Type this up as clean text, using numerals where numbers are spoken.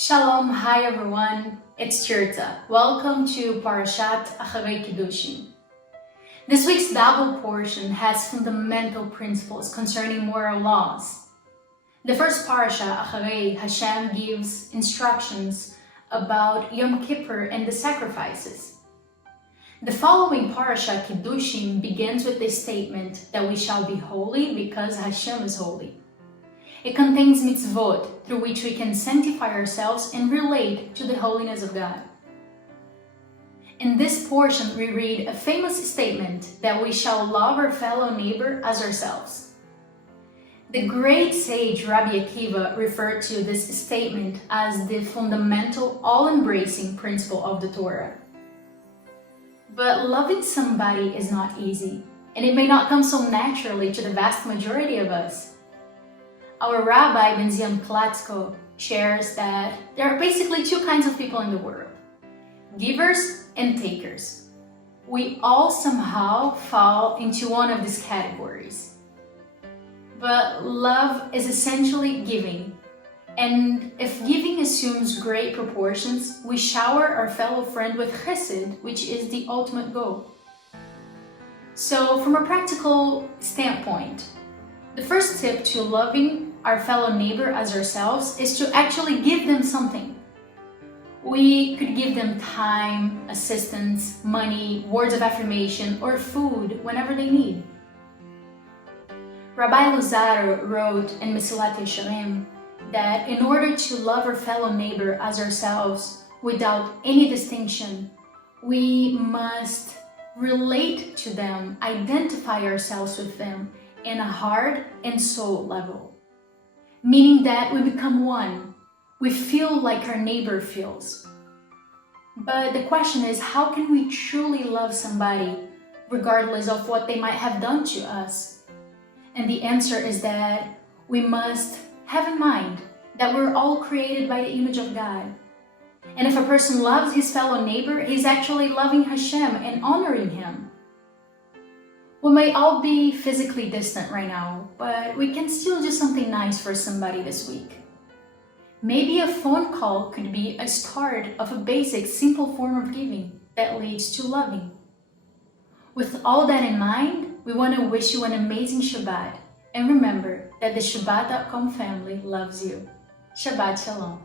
Shalom, hi everyone, it's Tirtza. Welcome to Parshat Achrei Kedoshim. This week's Bible portion has fundamental principles concerning moral laws. The first Parsha, Achrei, Hashem gives instructions about Yom Kippur and the sacrifices. The following Parsha, Kedoshim, begins with the statement that we shall be holy because Hashem is holy. It contains mitzvot through which we can sanctify ourselves and relate to the holiness of God. In this portion, we read a famous statement that we shall love our fellow neighbor as ourselves. The great sage Rabbi Akiva referred to this statement as the fundamental, all-embracing principle of the Torah. But loving somebody is not easy, and it may not come so naturally to the vast majority of us. Our Rabbi Ben Klatzko shares that there are basically two kinds of people in the world, givers and takers. We all somehow fall into one of these categories. But love is essentially giving, and if giving assumes great proportions, we shower our fellow friend with chesed, which is the ultimate goal. So from a practical standpoint, the first tip to loving our fellow neighbor as ourselves is to actually give them something. We could give them time, assistance, money, words of affirmation, or food whenever they need. Rabbi Luzaro wrote in Mesilat Yesharim that in order to love our fellow neighbor as ourselves without any distinction, we must relate to them, identify ourselves with them in a heart and soul level. Meaning that we become one. We feel like our neighbor feels. But the question is, how can we truly love somebody regardless of what they might have done to us? And the answer is that we must have in mind that we're all created by the image of God. And if a person loves his fellow neighbor, he's actually loving Hashem and honoring him. We may all be physically distant right now, but we can still do something nice for somebody this week. Maybe a phone call could be a start of a basic, simple form of giving that leads to loving. With all that in mind, we want to wish you an amazing Shabbat. And remember that the Shabbat.com family loves you. Shabbat Shalom.